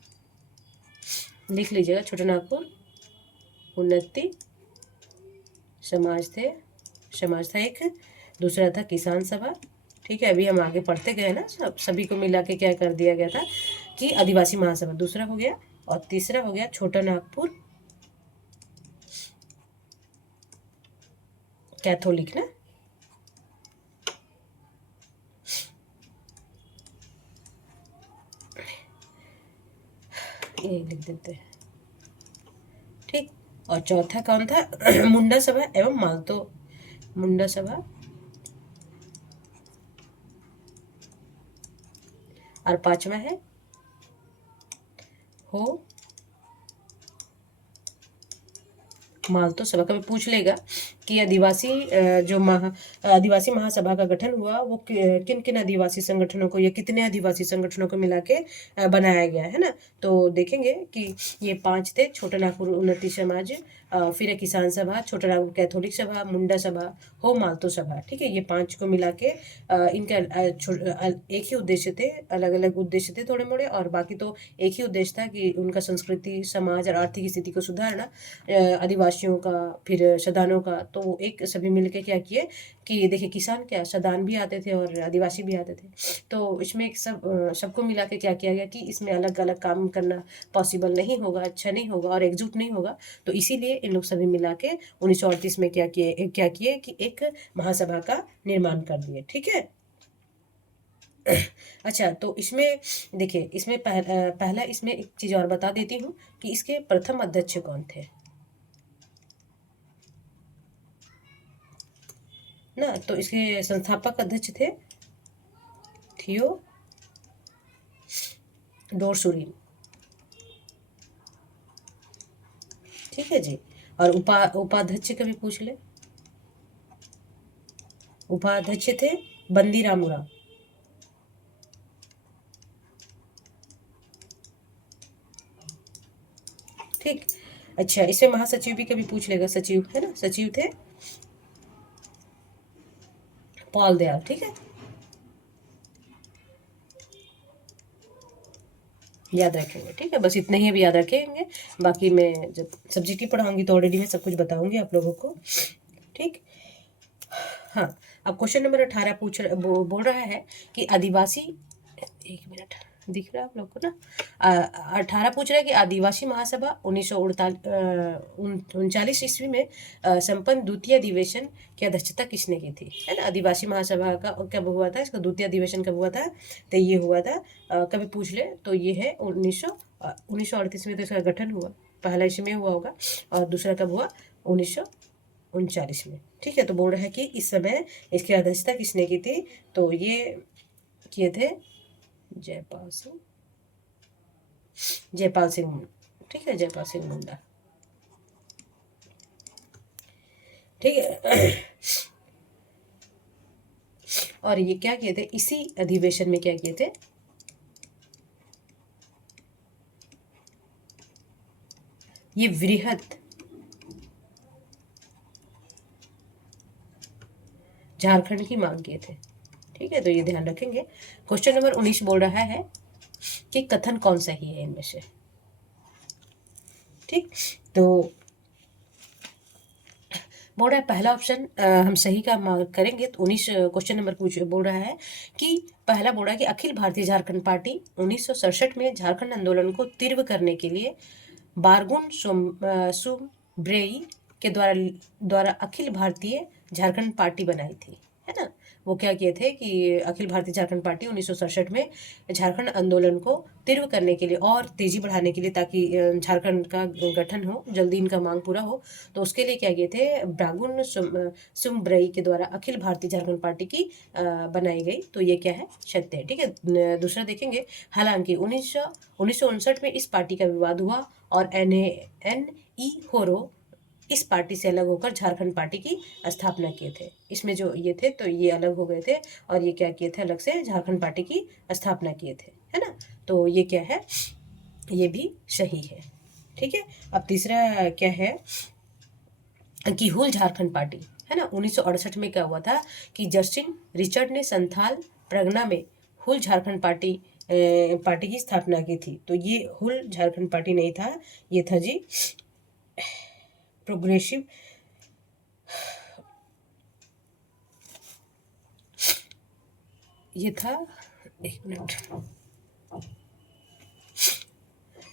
लिख लीजिएगा, छोटा नागपुर उन्नति समाज था एक। दूसरा था किसान सभा। ठीक है, अभी हम आगे पढ़ते गए ना, सभी को मिला के क्या कर दिया गया था कि आदिवासी महासभा दूसरा हो गया। और तीसरा हो गया छोटा नागपुर कैथोलिक ना, ये लिख देते हैं। ठीक, और चौथा कौन था? मुंडा सभा एवं मालतो मुंडा सभा। और पांचवा है हो मालतो सभा। कभी पूछ लेगा कि आदिवासी महासभा का गठन हुआ वो किन किन आदिवासी संगठनों को या कितने आदिवासी संगठनों को मिला के बनाया गया है ना। तो देखेंगे कि ये 5 थे, छोटा नागपुर उन्नति समाज, फिर है किसान सभा, छोटा नागपुर कैथोलिक सभा, मुंडा सभा, हो मालतो सभा। ठीक है, ये 5 को मिला के इनका एक ही उद्देश्य थे, अलग अलग उद्देश्य थे थोड़े मोड़े, और बाकी तो एक ही उद्देश्य था कि उनका संस्कृति, समाज और आर्थिक स्थिति को सुधारना, आदिवासियों का, फिर सदानों का। तो एक सभी मिलके क्या किए कि देखिए, किसान क्या, सदान भी आते थे और आदिवासी भी आते थे। तो इसमें एक सबको मिला के क्या किया गया कि इसमें अलग अलग काम करना पॉसिबल नहीं होगा, अच्छा नहीं होगा और एकजुट नहीं होगा। तो इसीलिए इन लोग सभी मिला के 1938 में क्या किए कि एक महासभा का निर्माण कर दिए। ठीक है। अच्छा, तो इसमें देखिए, इसमें पहला इसमें एक चीज और बता देती हूँ कि इसके प्रथम अध्यक्ष कौन थे ना। तो इसके संस्थापक अध्यक्ष थे थियो डोरसुरिन। ठीक है जी। और उपाध्यक्ष कभी पूछ ले, उपाध्यक्ष थे बंदी रामुरा। ठीक। अच्छा, इसमें महासचिव भी कभी पूछ लेगा, सचिव है ना, सचिव थे पॉल दयाल। ठीक है, याद रखेंगे। ठीक है, बस इतने ही अभी याद रखेंगे। बाकी मैं जब सब्जेक्टिव पढ़ाऊंगी तो ऑलरेडी मैं सब कुछ बताऊंगी आप लोगों को। ठीक। हाँ, अब क्वेश्चन नंबर 18 बोल रहा है कि आदिवासी, एक मिनट, दिख रहा है आप लोग को ना? 18 पूछ रहा है कि आदिवासी महासभा 1939 ईस्वी में संपन्न द्वितीय अधिवेशन की अध्यक्षता किसने की थी, है ना। आदिवासी महासभा का कब हुआ था, इसका द्वितीय अधिवेशन कब हुआ था? तो ये हुआ था, कभी पूछ ले तो ये है 1938 में तो इसका गठन हुआ, पहला इसमें हुआ होगा, और दूसरा कब हुआ? 1939 में। ठीक है, तो बोल रहा है कि इस समय इसकी अध्यक्षता किसने की थी? तो ये किए थे जयपाल सिंह। ठीक है, जयपाल सिंह मुंडा। ठीक है। और ये क्या किए थे इसी अधिवेशन में, क्या किए थे? ये वृहत झारखंड की मांग किए थे। ठीक है, तो ये ध्यान रखेंगे। क्वेश्चन नंबर 19 बोल रहा है कि कथन कौन सही है इनमें से। ठीक, तो बोल रहा है पहला ऑप्शन हम सही का मार्क करेंगे तो 19 क्वेश्चन नंबर बोल रहा है कि पहला बोल रहा है कि अखिल भारतीय झारखंड पार्टी 1967 में झारखंड आंदोलन को तीव्र करने के लिए बारगुन सुब्रेई के द्वारा अखिल भारतीय झारखंड पार्टी बनाई थी, है ना। वो क्या किए थे कि अखिल भारतीय झारखंड पार्टी 1967 में झारखंड आंदोलन को तीव्र करने के लिए और तेजी बढ़ाने के लिए, ताकि झारखंड का गठन हो जल्दी, इनका मांग पूरा हो, तो उसके लिए क्या किए थे, ब्रागुन सुमब्रई के द्वारा अखिल भारतीय झारखंड पार्टी की बनाई गई। तो ये क्या है, सत्य है। ठीक है, दूसरा देखेंगे। हालांकि 1959 में इस पार्टी का विवाद हुआ और NE होरो इस पार्टी से अलग होकर झारखंड पार्टी की स्थापना किए थे। इसमें जो ये थे तो ये अलग हो गए थे और ये क्या किए थे, अलग से झारखंड पार्टी की स्थापना किए थे, है ना। तो ये क्या है, ये भी सही है। ठीक है, अब तीसरा क्या है, कि हुल झारखंड पार्टी, है ना, 1968 में क्या हुआ था कि जस्टिन रिचर्ड ने संथाल प्रगना में हुल झारखंड पार्टी की स्थापना की थी। तो ये हुल झारखंड पार्टी नहीं था, ये था जी प्रोग्रेसिव, ये था, एक मिनट,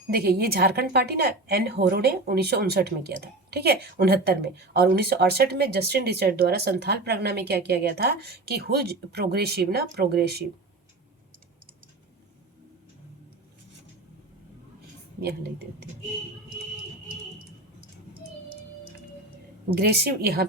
देखिए ये झारखंड पार्टी ना एन होरो ने 1959 में किया था, ठीक है, 69 में, और 1968 में जस्टिन रिचर्ड द्वारा संथाल प्रगना में क्या किया गया था कि हुल प्रोग्रेसिव ना प्रोग्रेसिव, यहाँ लिख देती हूँ, ग्रेसिव, यहाँ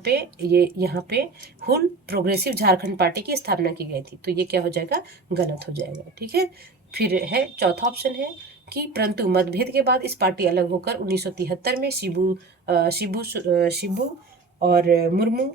पे हुल प्रोग्रेसिव झारखंड पार्टी की स्थापना की गई थी। तो ये क्या हो जाएगा, गलत हो जाएगा, ठीक है। फिर है चौथा ऑप्शन है कि परंतु मतभेद के बाद इस पार्टी अलग होकर 1973 में शिबू और मुर्मू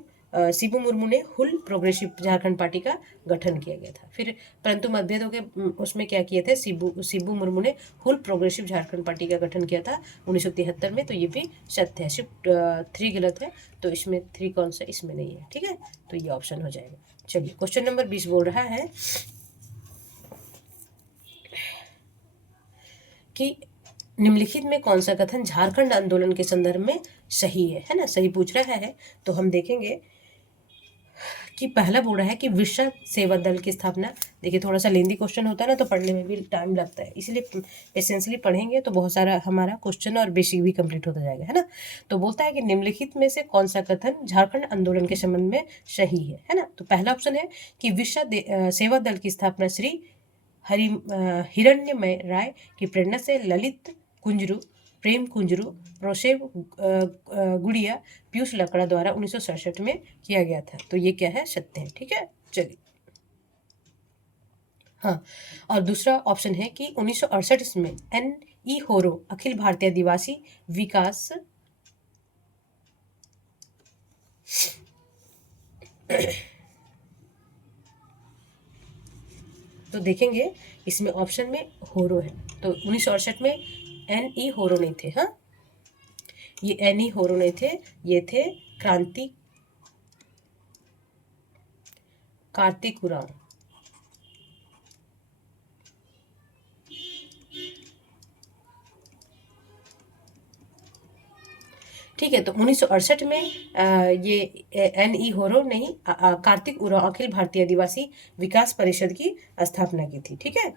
शिबू मुर्मू ने हुल प्रोग्रेसिव झारखंड पार्टी का गठन किया गया था। फिर परंतु मतभेदों के उसमें क्या किए थे, शिबू मुर्मू ने हुल प्रोग्रेसिव झारखंड पार्टी का गठन किया था 1973 में। तो ये भी सत्य है, शिफ्ट 3 गलत है, तो इसमें 3 कौन सा, इसमें नहीं है, ठीक है, तो ये ऑप्शन हो जाएगा। चलिए क्वेश्चन नंबर 20 बोल रहा है कि निम्नलिखित में कौन सा कथन झारखंड आंदोलन के संदर्भ में सही है ना, सही पूछ रहा है। तो हम देखेंगे कि पहला बोल रहा है कि विश्व सेवा दल की स्थापना, देखिए थोड़ा सा लेंदी क्वेश्चन होता है ना, तो पढ़ने में भी टाइम लगता है, इसलिए एसेंशियली पढ़ेंगे तो बहुत सारा हमारा क्वेश्चन और बेसिक भी कंप्लीट होता जाएगा, है ना। तो बोलता है कि निम्नलिखित में से कौन सा कथन झारखंड आंदोलन के संबंध में सही है ना। तो पहला ऑप्शन है कि विश्व सेवा दल की स्थापना श्री हिरण्यमय राय की प्रेरणा से ललित कुंजरू, प्रेम कुंजरू, रोशेव गुड़िया, पीयूष लकड़ा द्वारा 1967 में किया गया था। तो ये क्या है, सत्य है, ठीक है। चलिए, हाँ, और दूसरा ऑप्शन है कि 1968 में एन ई होरो अखिल भारतीय आदिवासी विकास तो देखेंगे इसमें ऑप्शन में होरो है, तो 1968 में एन ई होरो नहीं थे, हाँ, ये एन ई होरो नहीं थे, ये थे कार्तिक उरांव, ठीक है। तो 1968 में ये एन ई होरो नहीं, कार्तिक उरांव अखिल भारतीय आदिवासी विकास परिषद की स्थापना की थी, ठीक है,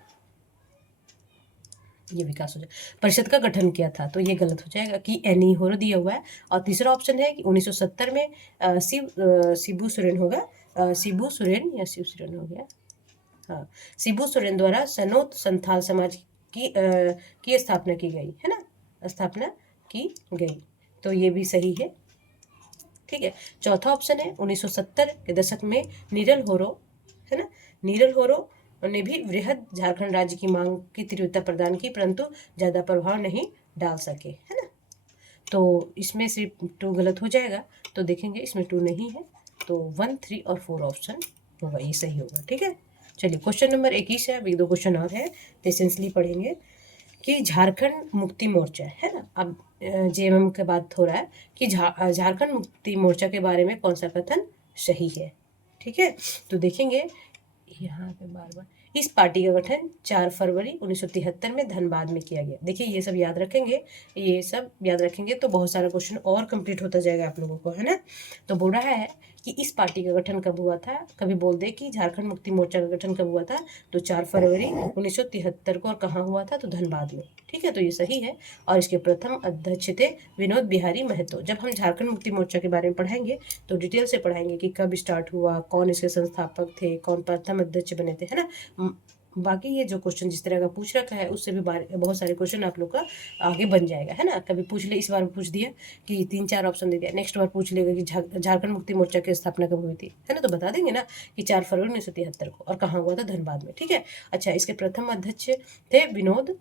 ये विकास हो जाए परिषद का गठन किया था, तो ये गलत हो जाएगा कि एन ई होरो दिया हुआ है। और तीसरा ऑप्शन है कि 1970 में शिबू सोरेन होगा, शिबू सोरेन या शिव सोरेन हो गया, हाँ, शिबू सोरेन द्वारा सनोत संथाल समाज की स्थापना की गई, है ना, स्थापना की गई, तो ये भी सही है, ठीक है। चौथा ऑप्शन है 1970 के दशक में नीरल होरो, है ना, नीरल होरो ने भी वृहद झारखंड राज्य की मांग की तीव्रता प्रदान की, परंतु ज्यादा प्रभाव नहीं डाल सके, है ना। तो इसमें सिर्फ 2 गलत हो जाएगा, तो देखेंगे इसमें 2 नहीं है, तो 1, 3 और 4 ऑप्शन होगा, ये सही होगा, ठीक है। चलिए क्वेश्चन नंबर 21 है, अभी 2 क्वेश्चन और है, तो एसेंशियली पढ़ेंगे कि झारखंड मुक्ति मोर्चा, है ना, अब जेएमएम के बात हो रहा है कि झारखंड मुक्ति मोर्चा के बारे में कौन सा कथन सही है, ठीक है। तो देखेंगे यहाँ पे बार बार, इस पार्टी का गठन 4 फरवरी 1973 में धनबाद में किया गया। देखिए ये सब याद रखेंगे, ये सब याद रखेंगे तो बहुत सारा क्वेश्चन और कंप्लीट होता जाएगा आप लोगों को, है ना। तो बोल रहा है कि इस पार्टी का गठन कब हुआ था, कभी बोल दे कि झारखंड मुक्ति मोर्चा का गठन कब हुआ था, तो 4 फरवरी 1973 को, और कहाँ हुआ था, तो धनबाद में, ठीक है, तो ये सही है। और इसके प्रथम अध्यक्ष थे विनोद बिहारी महतो। जब हम झारखंड मुक्ति मोर्चा के बारे में पढ़ाएंगे तो डिटेल से पढ़ाएंगे कि कब स्टार्ट हुआ, कौन इसके संस्थापक थे, कौन प्रथम अध्यक्ष बने थे, है ना। बाकी ये जो क्वेश्चन जिस तरह का पूछ रखा है उससे भी बहुत सारे क्वेश्चन आप लोग का आगे बन जाएगा, है ना। कभी पूछ ले, इस बार पूछ दिया कि 3-4 ऑप्शन दे दिया, नेक्स्ट बार पूछ लेगा कि झारखंड मुक्ति मोर्चा की स्थापना कब हुई थी, है ना, तो बता देंगे ना कि 4 फरवरी 1973 को, और कहाँ हुआ था, धनबाद में, ठीक है। अच्छा, इसके प्रथम अध्यक्ष थे विनोद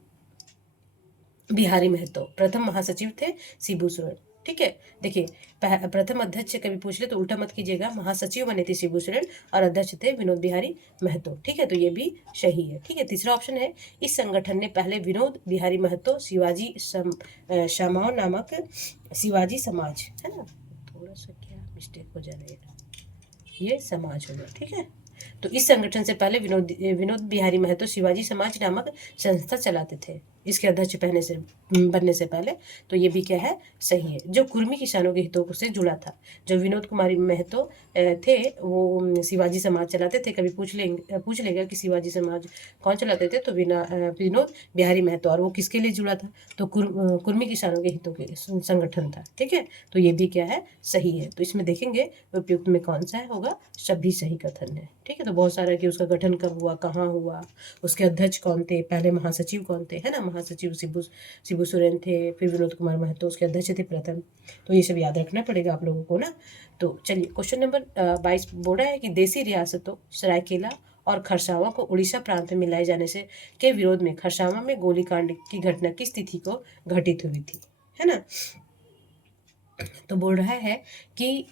बिहारी महतो, प्रथम महासचिव थे शिबू सोरेन, ठीक है। देखिए प्रथम अध्यक्ष कभी पूछ ले तो उल्टा मत कीजिएगा, महासचिव बने थे शिबू सोरेन और अध्यक्ष थे विनोद बिहारी महतो, ठीक है, तो ये भी सही है, ठीक है। तीसरा ऑप्शन है इस संगठन ने पहले विनोद बिहारी महतो शिवाजी समाज, है ना, थोड़ा मिस्टेक हो जा रही है, ये समाज होगा, ठीक है। तो इस संगठन से पहले विनोद बिहारी महतो शिवाजी समाज नामक संस्था चलाते थे, इसके अध्यक्ष बनने से पहले। तो ये भी क्या है, सही है, जो कुर्मी किसानों के हितों से जुड़ा था। जो विनोद कुमारी महतो थे वो शिवाजी समाज चलाते थे। कभी पूछ लेगा कि शिवाजी समाज कौन चलाते थे, तो विनोद बिहारी महतो। और वो किसके लिए जुड़ा था, तो कुर्मी किसानों के हितों के संगठन था, ठीक है। तो ये भी क्या है, सही है। तो इसमें देखेंगे उपयुक्त में कौन सा होगा, सभी सही कथन है, ठीक है। तो बहुत सारा कि उसका गठन कब हुआ, कहाँ हुआ, उसके अध्यक्ष कौन थे, पहले महासचिव कौन थे, है ना, महासचिव शिबू सोरेन थे, फिर विनोद कुमार महतो उसके अध्यक्ष थे प्रथम। तो ये सब याद रखना पड़ेगा आप लोगों को ना। तो चलिए क्वेश्चन नंबर 22 बोल रहा है कि देसी रियासतों सरायकेला और खरसावां को उड़ीसा प्रांत में मिलाए जाने से के विरोध में खरसावां में गोलीकांड की घटना किस तिथि को घटित हुई थी, है ना। तो बोल रहा है कि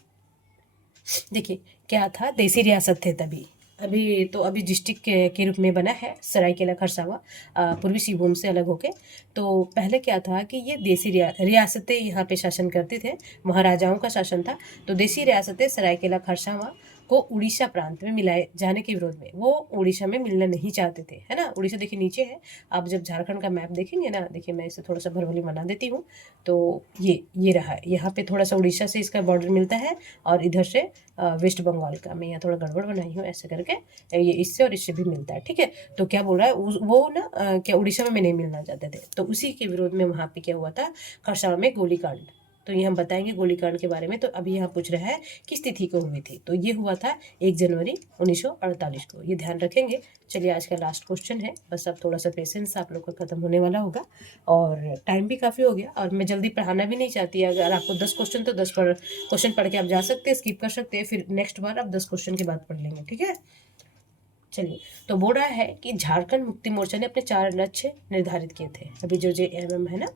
देखिए क्या था, देसी रियासत थे तभी, अभी डिस्ट्रिक्ट के रूप में बना है सरायकेला खरसावा, पूर्वी सिंहभूम से अलग होके। तो पहले क्या था कि ये देसी रियासतें यहाँ पे शासन करते थे, महाराजाओं का शासन था। तो देसी रियासतें सरायकेला खरसावा को उड़ीसा प्रांत में मिलाए जाने के विरोध में, वो उड़ीसा में मिलना नहीं चाहते थे, है ना। उड़ीसा देखिए नीचे है, आप जब झारखंड का मैप देखेंगे ना, देखिए मैं इसे थोड़ा सा भरवली बना देती हूँ। तो ये रहा है, यहाँ पे थोड़ा सा उड़ीसा से इसका बॉर्डर मिलता है, और इधर से वेस्ट बंगाल का। मैं यहाँ थोड़ा गड़बड़ बनाई हूँ ऐसे करके, ये इससे और इससे भी मिलता है, ठीक है। तो क्या बोल रहा है, वो ना क्या उड़ीसा में नहीं मिलना चाहते थे, तो उसी के विरोध में वहाँ पे क्या हुआ था, खरसावा में गोलीकांड। तो ये हम बताएंगे गोलीकांड के बारे में। तो अभी यहाँ पूछ रहा है किस तिथि को हुई थी, तो ये हुआ था 1 जनवरी 1948 को, ये ध्यान रखेंगे। चलिए आज का लास्ट क्वेश्चन है, बस अब थोड़ा सा पेशेंस आप लोग का खत्म होने वाला होगा, और टाइम भी काफ़ी हो गया, और मैं जल्दी पढ़ाना भी नहीं चाहती। अगर आपको 10 क्वेश्चन तो 10 क्वेश्चन पढ़ के आप जा सकते हैं, स्किप कर सकते हैं, फिर नेक्स्ट बार आप 10 क्वेश्चन के बाद पढ़ लेंगे, ठीक है। चलिए, तो बोल रहा है कि झारखंड मुक्ति मोर्चा ने अपने 4 लक्ष्य निर्धारित किए थे, अभी जो JMM है ना।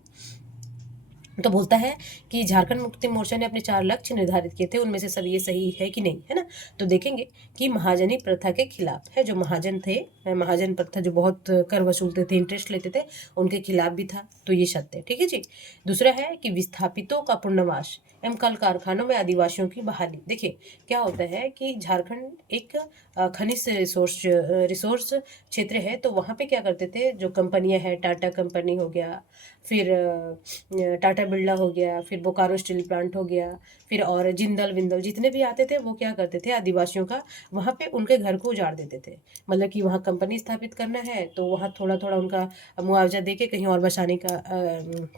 तो बोलता है कि झारखंड मुक्ति मोर्चा ने अपने 4 लक्ष्य निर्धारित किए थे, उनमें से सब ये सही है कि नहीं, है ना। तो देखेंगे कि महाजनी प्रथा के खिलाफ है, जो महाजन थे, महाजन प्रथा जो बहुत कर वसूलते थे, इंटरेस्ट लेते थे, उनके खिलाफ भी था, तो ये सत्य है, ठीक है जी। दूसरा है कि विस्थापितों का पुनर्वास एवं कल कारखानों में आदिवासियों की बहाली। देखिए क्या होता है कि झारखंड एक खनिज रिसोर्स क्षेत्र है, तो वहाँ पे क्या करते थे, जो कंपनियां हैं, टाटा कंपनी हो गया, फिर टाटा बिरला हो गया, फिर बोकारो स्टील प्लांट हो गया, फिर और जिंदल विंदल जितने भी आते थे, वो क्या करते थे, आदिवासियों का वहाँ पे उनके घर को उजाड़ देते थे। मतलब कि वहाँ कंपनी स्थापित करना है, तो वहाँ थोड़ा थोड़ा उनका मुआवजा दे के कहीं और बसाने का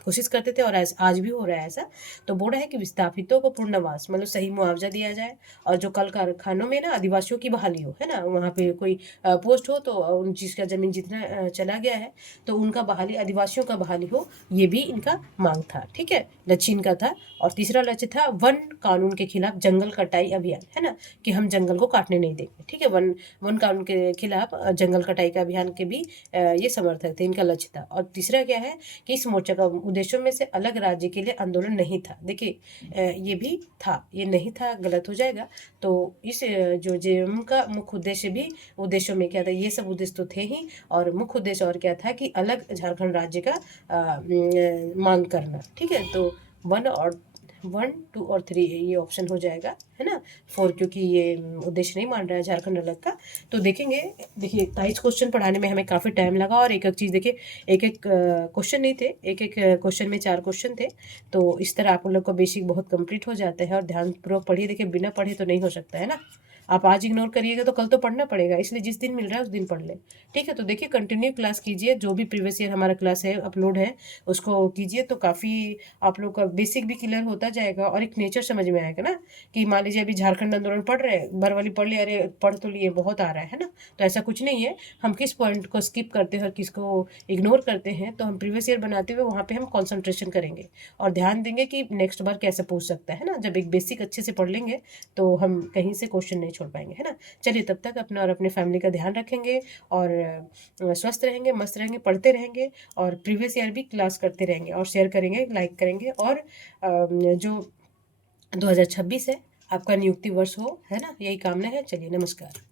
कोशिश करते थे, और आज भी हो रहा है ऐसा। तो बोल रहा है कि विस्थापितों को पुनर्वास मतलब सही मुआवजा दिया जाए, और जो कल कारखानों में ना आदिवासियों की बहाली हो, है ना, वहाँ पे कोई पोस्ट हो तो उन जिसका जमीन जितना चला गया है, तो उनका बहाली, आदिवासियों का बहाली हो, ये भी इनका मांग था, ठीक है, लक्ष्य इनका था। और तीसरा लक्ष्य था वन कानून के खिलाफ जंगल कटाई अभियान, है ना, कि हम जंगल को काटने नहीं देंगे, ठीक है। वन कानून के खिलाफ जंगल कटाई का अभियान के भी ये समर्थक थे, इनका लक्ष्य था। और तीसरा क्या है कि इस मोर्चा का उद्देश्यों में से अलग राज्य के लिए आंदोलन नहीं था। देखिए ये भी था, ये नहीं था, गलत हो जाएगा। तो इस जो जेएमएम का मुख्य उद्देश्य भी, उद्देश्यों में क्या था, ये सब उद्देश्य तो थे ही, और मुख्य उद्देश्य और क्या था कि अलग झारखंड राज्य का मांग करना, ठीक है। तो 1, 2 और 3 ये ऑप्शन हो जाएगा, है ना। 4 क्योंकि ये उद्देश्य नहीं मान रहा है झारखंड अलग का। तो देखेंगे, देखिए 23 क्वेश्चन पढ़ाने में हमें काफ़ी टाइम लगा, और एक एक चीज़ देखिए, एक एक क्वेश्चन नहीं थे, एक एक क्वेश्चन में 4 क्वेश्चन थे। तो इस तरह आप लोग का बेसिक बहुत कंप्लीट हो जाता है, और ध्यानपूर्वक पढ़िए। देखिए बिना पढ़े तो नहीं हो सकता है ना, आप आज इग्नोर करिएगा तो कल तो पढ़ना पड़ेगा, इसलिए जिस दिन मिल रहा है उस दिन पढ़ ले, ठीक है। तो देखिए कंटिन्यू क्लास कीजिए, जो भी प्रीवियस ईयर हमारा क्लास है अपलोड है उसको कीजिए, तो काफ़ी आप लोग का बेसिक भी क्लियर होता जाएगा, और एक नेचर समझ में आएगा ना, कि मान लीजिए अभी झारखंड आंदोलन पढ़ रहे हैं, बरवाली पढ़ लिया, अरे पढ़ तो लिए, बहुत आ रहा है ना। तो ऐसा कुछ नहीं है, हम किस पॉइंट को स्किप करते हैं और किसको इग्नोर करते हैं, तो हम प्रीवियस ईयर बनाते हुए वहाँ पे हम कॉन्सेंट्रेशन करेंगे, और ध्यान देंगे कि नेक्स्ट बार कैसे पूछ सकता है ना। जब एक बेसिक अच्छे से पढ़ लेंगे तो हम कहीं से क्वेश्चन नहीं छोड़ पाएंगे, है ना। चलिए तब तक अपना और अपने फैमिली का ध्यान रखेंगे, और स्वस्थ रहेंगे, मस्त रहेंगे, पढ़ते रहेंगे, और प्रीवियस ईयर भी क्लास करते रहेंगे, और शेयर करेंगे, लाइक करेंगे, और जो 2026 है आपका नियुक्ति वर्ष हो, है ना, यही कामना है। चलिए नमस्कार।